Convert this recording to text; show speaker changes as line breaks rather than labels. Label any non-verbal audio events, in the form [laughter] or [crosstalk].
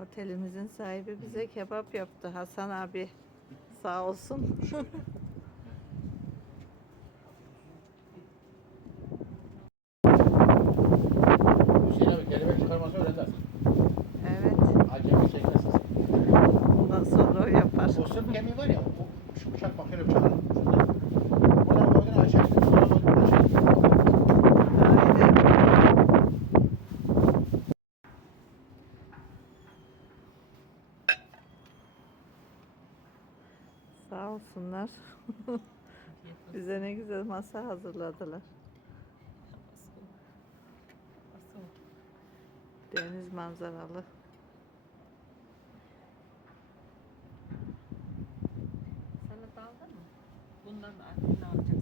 Otelimizin sahibi bize kebap yaptı Hasan abi. Sağ olsun. [laughs]
Öğrenler.
Evet.
Acemi çekmesin.
Ondan sonra o yapar.
O sırf kemiği var ya, o, şu bıçak bak şöyle
Sağ olsunlar. [laughs] Bize ne güzel masa hazırladılar. Deniz manzaralı.
Salata aldın mı? Bundan da ne alacaksan.